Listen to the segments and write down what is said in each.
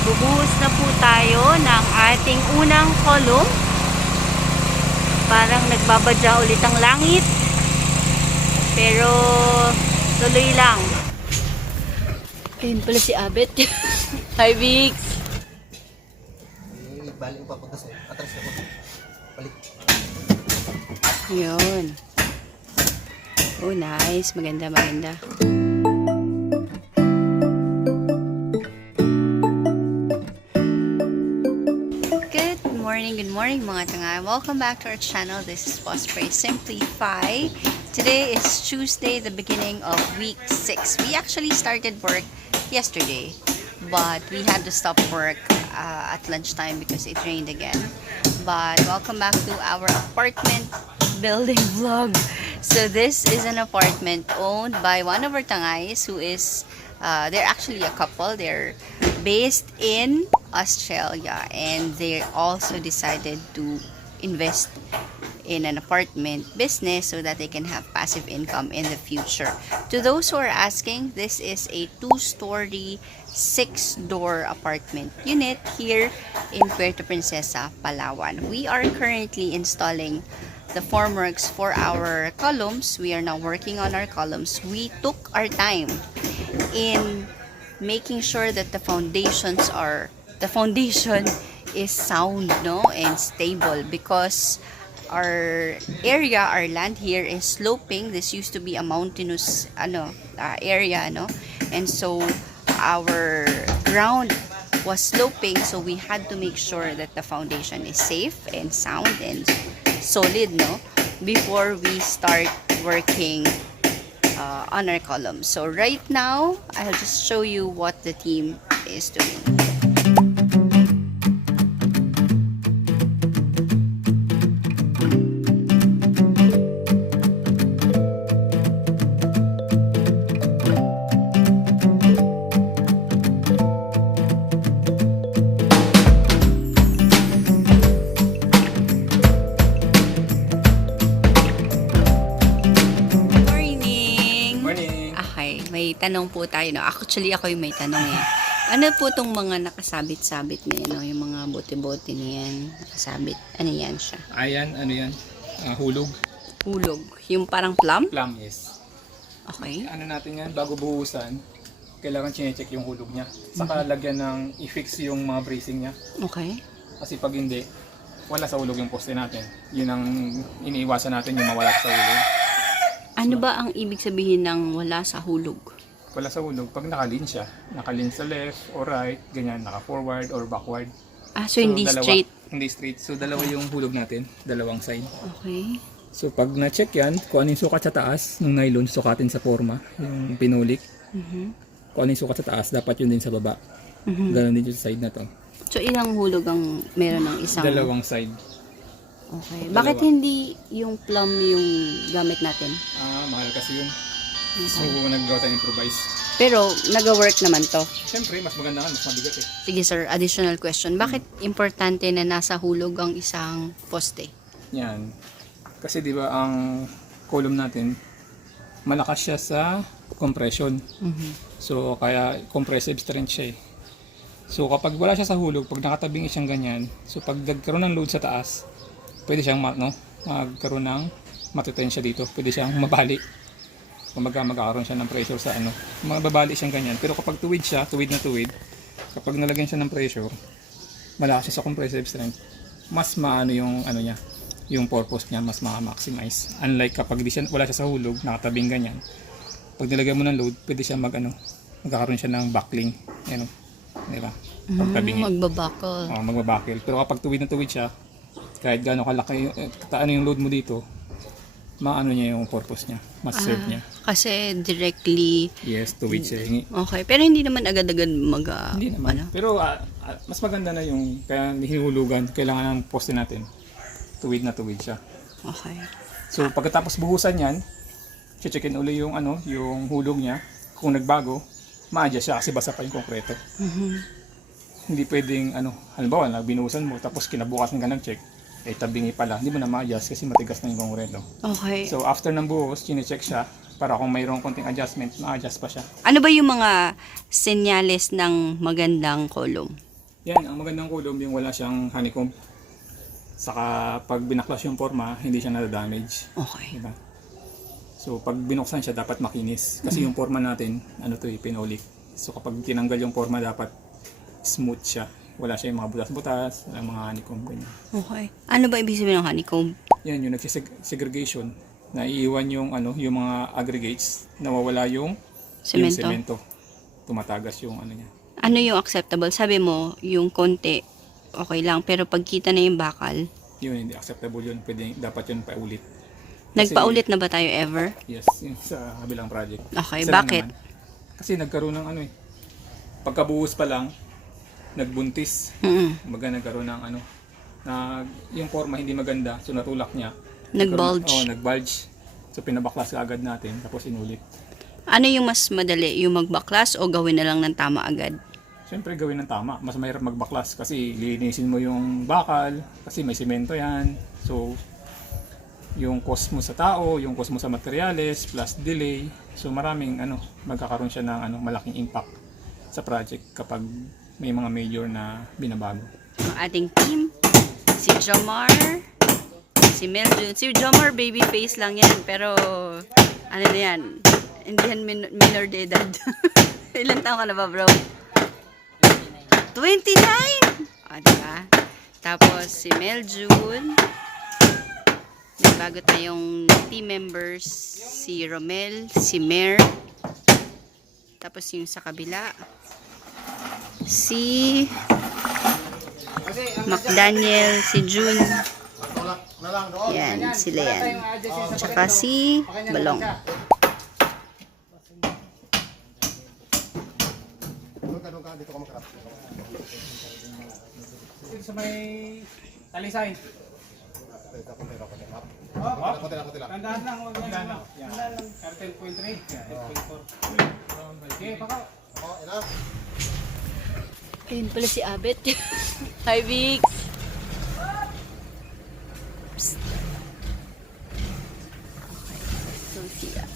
Magbubuhos na po tayo ng ating unang column. Parang nagbabadya ulit ang langit. Pero tuloy lang. Ayun pala si Abet. Hi, Vix. Balik pa punta sa'yo. Atras ako. Balik. Ayun. Oh, nice. Maganda, maganda. Good morning mga tanga. Welcome back to our channel. This is Boss Pray Simplify. Today is Tuesday, the beginning of week 6. We actually started work yesterday, but we had to stop work at lunchtime because it rained again. But welcome back to our apartment building vlog. So this is an apartment owned by one of our tangais who is they're actually a couple. They're based in Australia, and they also decided to invest in an apartment business so that they can have passive income in the future. To those who are asking, this is a 2-story, 6-door apartment unit here in Puerto Princesa, Palawan. We are currently installing the formworks for our columns. We are now working on our columns. We took our time in making sure that the foundation is sound, no, and stable, because our area, our land here is sloping. This used to be a mountainous area, no, and so our ground was sloping, so we had to make sure that the foundation is safe and sound and solid, no, before we start working on our columns. So right now, I'll just show you what the team is doing. May tanong po tayo, no? Actually, ako yung may tanong eh. Ano po itong mga nakasabit-sabit na yan, no? Yung mga bote-bote na yan, nakasabit. Ano yan siya? Ayan, ano yan? Hulog. Hulog. Yung parang plum? Plum, yes. Okay. Ano natin yan, bago buhusan, kailangan chinecheck yung hulog niya. Saka lagyan ng i-fix yung mga bracing niya. Okay. Kasi pag hindi, wala sa hulog yung poste natin. Yun ang iniiwasan natin, yung mawala sa hulog. Ano ba ang ibig sabihin ng wala sa hulog? Wala sa hulog, pag nakalin siya. Nakalin sa left or right, ganyan, naka-forward or backward. So hindi dalawa, straight? Hindi straight. So dalawa yung hulog natin, dalawang side. Okay. So pag na-check yan, kung ano yung sukat sa taas ng nylon, sukatin sa forma, yung pinulik. Kung ano yung sukat sa taas, dapat yun din sa baba. Ganon din yung side na to. So ilang hulog ang meron ng isang? Dalawang side. Okay. Bakit hindi yung plum yung gamit natin? Mahal kasi yun. So nag-go tayo improvise. Pero nag-work naman to. Siyempre, mas maganda nga, mas mabigat eh. Sige sir, additional question. Bakit importante na nasa hulog ang isang poste? Yan. Kasi di ba ang column natin, malakas siya sa compression. So kaya compressive strength siya eh. So kapag wala siya sa hulog, pag nakatabing siyang ganyan, so pag nagkaroon ng load sa taas, pwede siyang magkaroon ng matitensya dito. Pwede siyang mabali. Kumbaga magkakaroon siya ng pressure sa babali siyang ganyan. Pero kapag tuwid siya, tuwid na tuwid, kapag nalagyan siya ng pressure, malakas siya sa compressive strength, mas maano yung niya, yung purpose niya, mas ma-maximize. Unlike kapag wala siya sa hulog, nakatabing ganyan. Pag nilagyan mo ng load, pwede siya magkakaroon siya ng buckling. Yan, di ba? Magbabakal. Magbabakil. Pero kapag tuwid na tuwid siya, kahit gaano kalaki yung load mo dito, maano niya yung purpose niya, mas serve niya. Kasi directly, yes, tuwid siya. Okay, pero hindi naman agad-agad hindi naman. Pero mas maganda na yung kaya hinihulugan, kailangan ng poste natin, tuwid na tuwid siya. Okay. So pagkatapos buhusan yan, checkin uli yung yung hulog niya. Kung nagbago, ma-adjust siya kasi basa pa yung konkreto. Hindi pwedeng halimbawa binuhusan mo tapos kinabukasan ka nag-check, tabingi pala, hindi mo na ma-adjust kasi matigas na yung konkreto. Okay. So after ng buhos, chine-check siya para kung mayroong konting adjustment, ma-adjust pa siya. Ano ba yung mga senyales ng magandang column? Yan, ang magandang kulom yung wala siyang honeycomb. Saka pag binaklas yung forma, hindi siya na-damage. Okay. Diba? So pag binuksan siya, dapat makinis. Kasi yung forma natin, phenolic. So kapag tinanggal yung forma, dapat smooth siya. Wala siya yung mga butas-butas, wala mga honeycomb, ganyan. Okay. Ano ba ibig sabihin ng honeycomb? Yan, yung nagsisegregation. Naiiwan yung, yung mga aggregates, nawawala yung Semento. semento. Tumatagas yung ano niya. Ano yung acceptable? Sabi mo, yung konti, okay lang. Pero pagkita na yung bakal, Yun, hindi acceptable yun. Pwede, dapat yun paulit. nagpaulit na ba tayo ever? Yes, yung sa kabilang project. Okay, Isa lang bakit? naman. Kasi nagkaroon ng pagkabuhos pa lang, nagbuntis. Baga nagkaroon ng yung forma hindi maganda, so natulak niya. Nag-bulge. Nag-bulge. So pinabaklas agad natin, tapos inulit. Ano yung mas madali? Yung magbaklas o gawin na lang ng tama agad? Siyempre gawin ng tama. Mas mahirap magbaklas kasi linisin mo yung bakal, kasi may semento yan. So, yung cost mo sa tao, yung cost mo sa materyales, plus delay. So maraming magkakaroon siya ng malaking impact sa project kapag may mga major na binabago. Ang ating team, si Jomar, si Meljun. Si Jomar, baby face lang yan. Pero, ano na yan? Hindi yan minor de edad. Ilan taon ka na ba, bro? 29! Diba? Tapos, si Meljun. May bago tayong team members. Si Romel, si Mer. Tapos yung sa kabila. Si McDaniel, si June. Yan, sila yan. Tsaka si Balong. Dito ka magkarap. Dito sa may talisay. Konti lang. Tandaan lang, huwag yan lang. Tandaan lang. 10.3. 8.4. Okay, pako. Enough. Ayun pala si Abet. Hi, Vic. Psst. Okay. So, siya.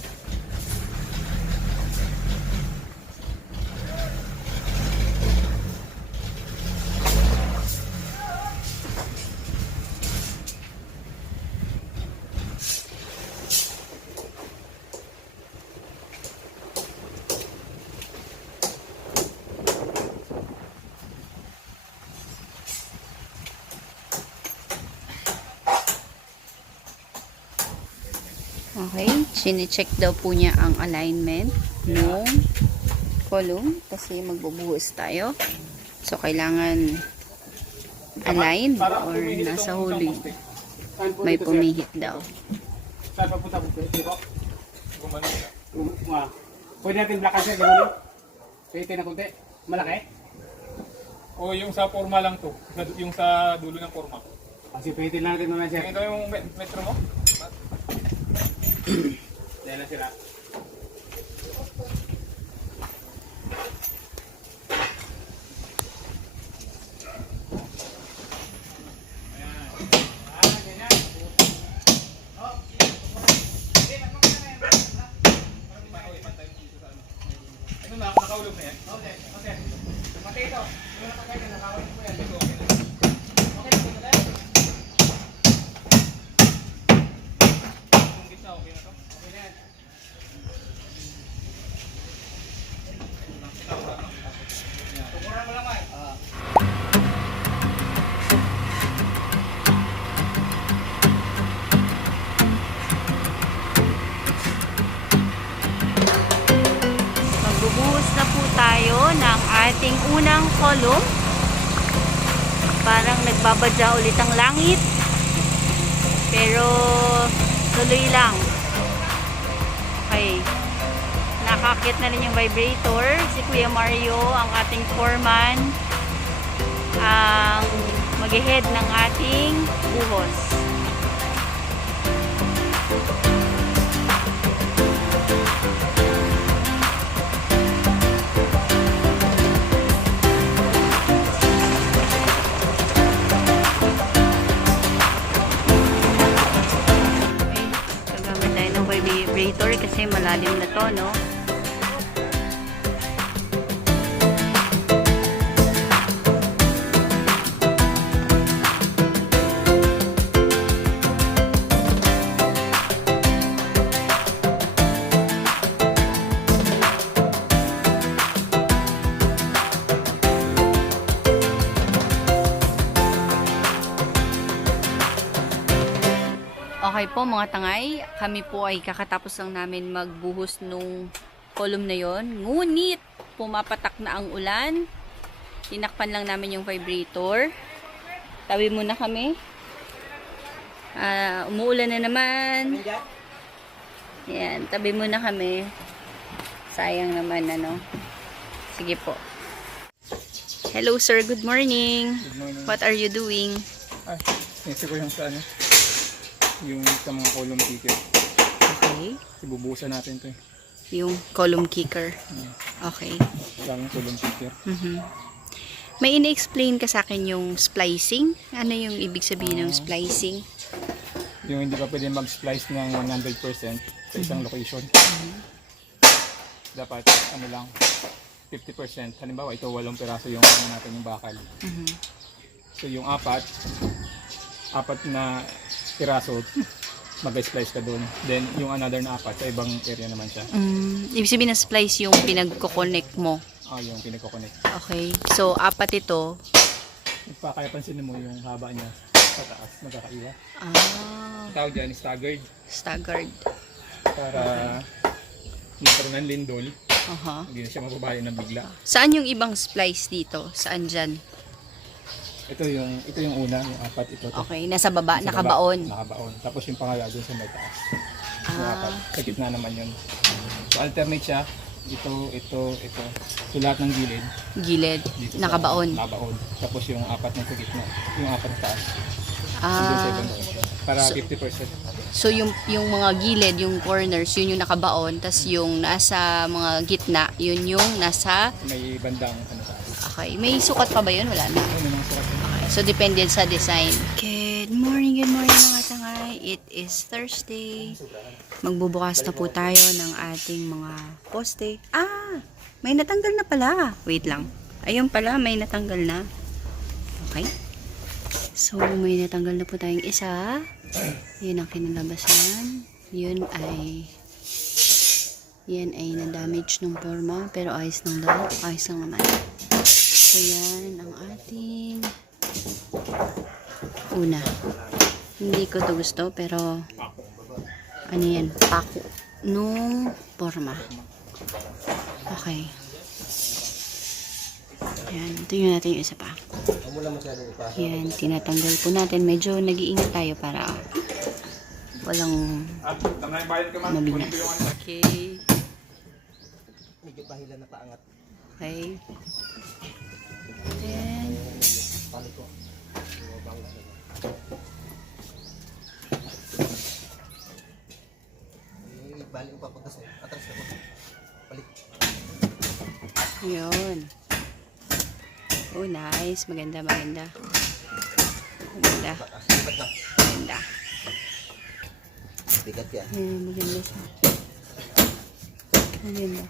Okay, sine-check daw po niya ang alignment ng column kasi magbubuhos tayo. So, kailangan aligned or nasa huli. May pumihit daw. Saan papunta po? Dito? Pwede natin blackan siya, gano'n? Pwede na kunti. Malaki? O yung sa forma lang to, yung sa dulo ng forma. Kasi pwede lang natin naman siya. Ito yung metro mo? Dahil na sila. Ito na, nakaulog na yan. Okay. Pati ito. Yung nakakaya na nakawin mo yan. Ito, okay na. Okay na, okay na. Yung gitna, okay na to? Okay na yan. Tukuran mo lang, Mike. Magbubuhos na po tayo ng ating unang column. Parang nagbabadya ulit ang langit. Pero tuloy lang. Okay. Nakakit na rin yung vibrator. Si Kuya Mario, ang ating foreman, ang mag-head ng ating buhos. Gagamit tayo ng vibrator kasi malalim na to, no? Okay po mga tangay, kami po ay kakatapos lang namin magbuhos nung column na yon. Ngunit, pumapatak na ang ulan. Tinakpan lang namin yung vibrator. Tabi muna kami. Umuulan na naman. Yan, tabi muna kami. Sayang naman ano. Sige po. Hello sir, good morning. Good morning. What are you doing? Ay, nisi ko yung sa ano, yung sa mga column ticket. Okay. Ibubuhusan natin to eh. Yung column kicker. Okay. Daming column ticket. May ini-explain ka sa akin yung splicing? Ano yung ibig sabihin ng splicing? Yung hindi ka pwede mag-splice ng 100% sa isang location. Dapat ano lang, 50%. Halimbawa, ito 8 piraso yung ano natin yung bakal. So yung apat na piraso, mag-splice ka doon. Then yung another na apat, sa ibang area naman siya. Ibig sabihin na splice yung pinagko-connect mo. Yung pinagkoconnect. Okay. So, apat ito. Kaya pansinin mo yung haba niya sa taas, magkakaiwa. Tawag dyan, staggered. Staggered. Para magkaroon ng lindol, Aha. hindi na siya mababali ng bigla. Saan yung ibang splice dito? Saan dyan? Ito yung una, yung apat, ito. Okay. Nasa baba, Sa nakabaon. baba, nakabaon. Tapos yung pangalawa dun sa may taas. Yung Ah. apat. Sa gitna naman yun. So alternate siya. Ito. So lahat ng gilid. Gilid. Dito Nakabaon. Nakabaon. Tapos yung apat na sa gitna. Yung apat sa taas. Ah. Para 50%. So, yung mga gilid, yung corners, yun yung nakabaon. Tas yung nasa mga gitna, yun yung nasa... May bandang ano taas. Okay. May sukat pa ba yun? Wala na. Ano naman sarap yun? Okay. So, depende sa design. Good morning mga tangay. It is Thursday. Magbubukas na po tayo ng ating mga poste. May natanggal na pala. Wait lang. Ayun pala, may natanggal na. Okay. So, may natanggal na po tayong isa. Yun ang kinalabasan. Yan ay na-damage ng forma. Pero ayos lang daw. Ayos lang naman. So, yan ang ating una. Hindi ko to gusto, pero ano yan? Pako nung forma. Okay. Yan. Tingnan natin yung isa pa. Yan. Tinatanggal po natin. Medyo nag-iingat tayo para walang mabinas. Okay. Medyo pahilan na paangat. Okay. Then, Balik ko papunta sa'yo. Atras ako. Balik. yun. Oh, nice. Maganda. Maganda. Bigat yan. Maganda siya. Maganda.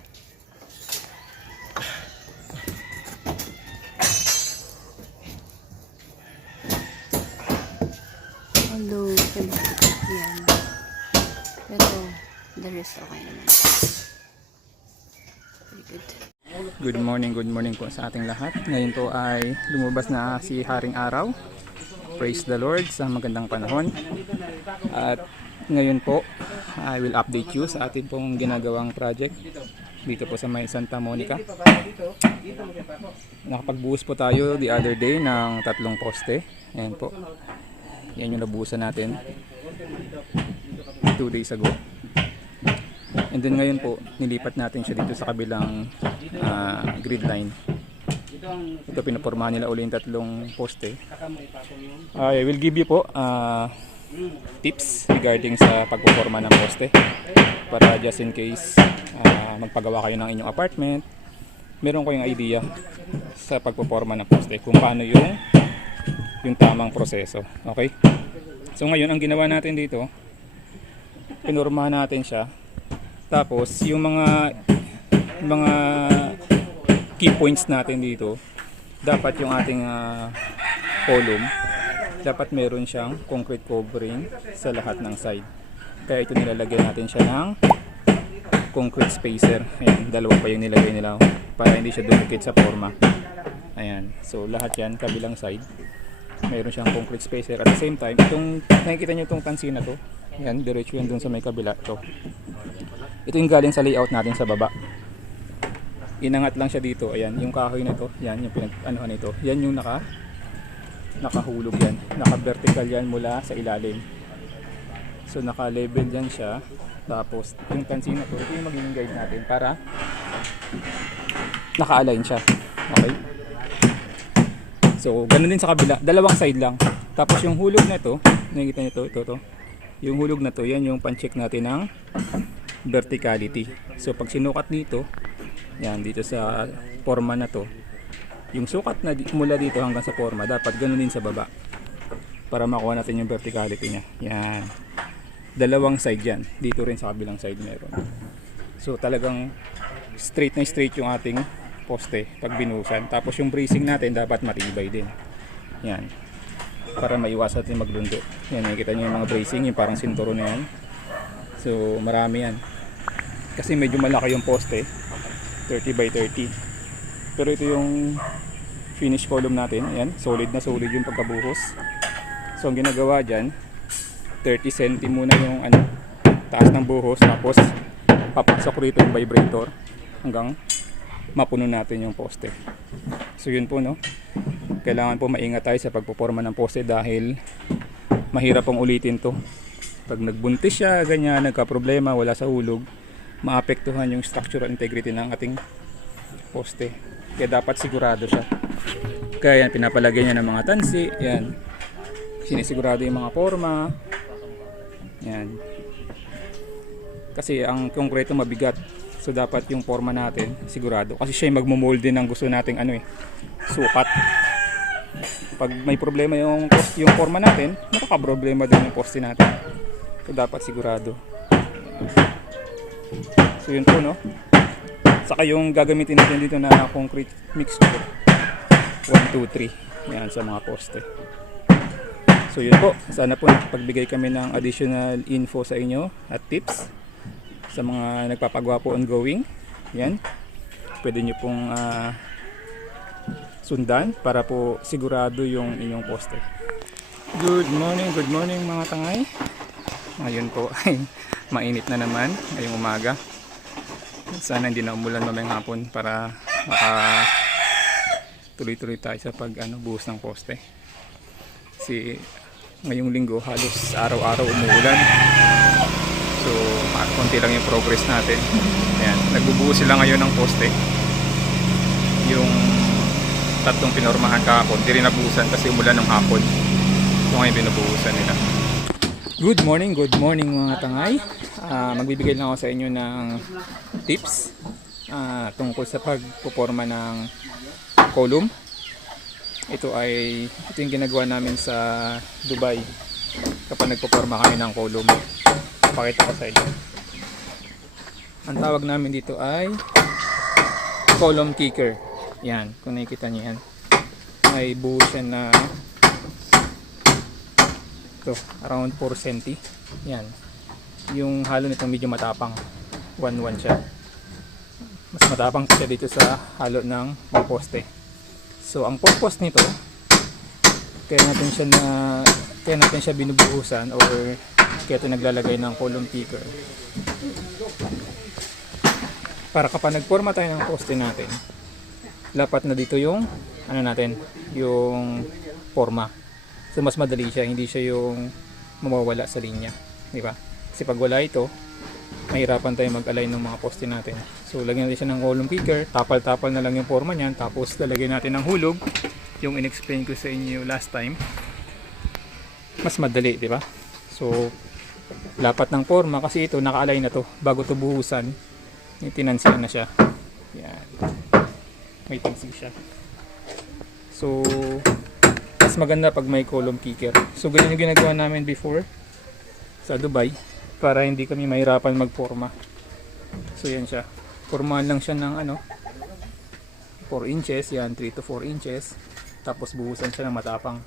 Hello. Yan. Pero, the rest okay naman. Very good. Good morning po sa ating lahat. Ngayon po ay lumabas na si Haring Araw. Praise the Lord sa magandang panahon. At ngayon po, I will update you sa ating pong ginagawang project dito po sa may Santa Monica. Nakapagbuhos po tayo the other day ng 3 poste. Ayan po. Yan yung nabuhusan natin 2 days ago. And then ngayon po, nilipat natin siya dito sa kabilang grid line. Ito pinapormahan nila uli yung 3 poste. I will give you po tips regarding sa pagpoporma ng poste. Para just in case magpagawa kayo ng inyong apartment, meron kayong idea sa pagpoporma ng poste kung paano yung tamang proseso. Okay? So ngayon, ang ginawa natin dito, pinormahan natin siya. Tapos yung mga key points natin dito, dapat yung ating column, dapat meron siyang concrete covering sa lahat ng side. Kaya ito nilalagyan natin siya ng concrete spacer. Ayan, 2 pa yung nilagay nila para hindi siya dumikit sa forma. Ayan, so lahat yan kabilang side meron siyang concrete spacer. At the same time, itong nakikita nyo itong tansi na to, Yan, diretso yan dun sa may kabila. Ito yung galing sa layout natin sa baba. Inangat lang siya dito. Ayan, yung kahoy na to. Yan, yung pinag-anuhan nito. Yan yung nakahulog yan. Naka-vertical yan mula sa ilalim. So, naka-level yan siya. Tapos, yung tansi na to, ito yung magiging guide natin para naka-align siya. Okay? So, ganun din sa kabila. Dalawang side lang. Tapos, yung hulog na to, nakikita nyo to, ito. Yung hulog na to, yan yung pan-check natin ng verticality. So, pag sinukat dito, yan, dito sa forma na to, yung sukat na mula dito hanggang sa forma, dapat ganun din sa baba. Para makuha natin yung verticality niya. Yan. Dalawang side yan. Dito rin sa kabilang side meron. So, talagang straight na straight yung ating poste pag binuhusan. Tapos yung bracing natin dapat matibay din. Yan. Para maiwasan natin maglundo. Yan, nakikita nyo yung mga bracing, yung parang sinturo na yan. So, marami yan. Kasi medyo malaki yung poste. 30 by 30. Pero ito yung finish column natin. Ayan, solid na solid yung pagkabuhos. So, ang ginagawa dyan, 30 cm muna yung taas ng buhos. Tapos, papasok rito yung vibrator hanggang mapuno natin yung poste. So, yun po, no? Kailangan po maingat tayo sa pagpoporma ng poste dahil mahirap pong ulitin to. Pag nagbuntis siya, ganyan, nagka-problema, wala sa hulog, maapektuhan yung structural integrity ng ating poste. Kaya dapat sigurado siya. Kaya yan, pinapalagay niya ng mga tansi. Yan. Sinisigurado yung mga forma. Yan. Kasi ang konkreto mabigat. So dapat yung forma natin sigurado. Kasi siya yung magmo-mold din ng gusto nating sukat. Pag may problema yung forma natin, makaka-problema din yung poste natin. So dapat sigurado. So yun po, no? Saka yung gagamitin natin dito na concrete mixture 1, 2, 3 yan sa mga poste. So yun po, sana po pagbigay kami ng additional info sa inyo at tips sa mga nagpapagawa po ongoing. Yan, pwede nyo pong sundan para po sigurado yung inyong poste. Good morning mga tangay. Ngayon po ay mainit na naman ngayong umaga. Sana hindi na umulan mamayang hapon para tuloy-tuloy tayo sa buhos ng poste. Kasi ngayong linggo halos araw-araw umuulan. So konti lang yung progress natin. Ayan, nagbubuhos sila ngayon ng poste. Yung tatlong pinormahan kahapon, di rin nabuhusan kasi umulan ng hapon. So ngayon binubuhusan nila. Good morning mga tangay. Magbibigay lang ako sa inyo ng tips tungkol sa pagpoporma ng column. Ito yung ginagawa namin sa Dubai kapag nagpoporma kami ng column. Pakita ko sa inyo. Ang tawag namin dito ay column kicker. Yan, kung nakikita niyo yan. May buhos yan na ito, around 4 cm. Yan. Yung halo nito medyo matapang. 1-1 siya. Mas matapang siya dito sa halo ng mga poste. So, ang purpose nito, kaya natin siya binubuhusan or kaya ito naglalagay ng column kicker. Para kapag nagporma tayo ng poste natin, lapat na dito yung yung forma. So mas madali siya, hindi siya yung mawawala sa linya, di ba? Kasi pag wala ito, mahirapan tayo mag-align ng mga poste natin. So lagyan natin siya ng column kicker, tapal-tapal na lang yung forma niyan, tapos lalagyan natin ng hulog, yung in-explain ko sa inyo last time. Mas madali, di ba? So lapat ng forma kasi ito naka-align na to bago to buhusan. Tinansihan na siya. Yan. May tansi siya. So mas maganda pag may column kicker. So ganyan yung ginagawa namin before sa Dubai para hindi kami mahirapan magporma. So yan siya. Formahan lang siya ng 4 inches, yan 3 to 4 inches. Tapos buhusan siya ng matapang.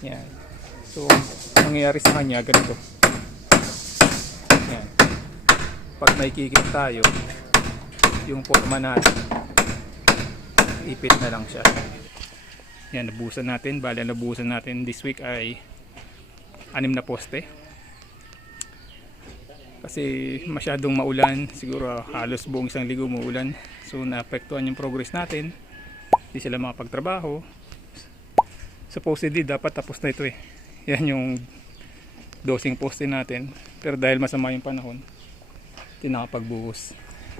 Yan. So nangyayari sa kanya ganito. Yan. Pag may kikik tayo, yung forma natin ipit na lang siya. Yan, nabuhusan natin. Bali, nabuhusan natin this week ay 6 na poste. Kasi masyadong maulan, siguro halos buong isang linggo maulan. So naapektuhan yung progress natin. Hindi sila makapagtrabaho. Supposedly dapat tapos na ito eh. Yan yung dosing poste natin. Pero dahil masama yung panahon, hindi nakapagbuhos.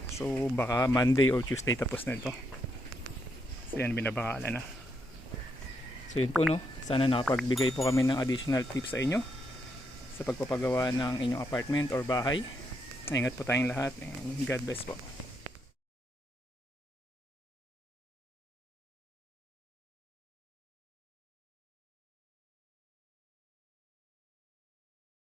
So baka Monday or Tuesday tapos na ito. So yan, binabakala na. So yun po, no. Sana nakapagbigay po kami ng additional tips sa inyo sa pagpapagawa ng inyong apartment or bahay. Ingat po tayong lahat and God bless po.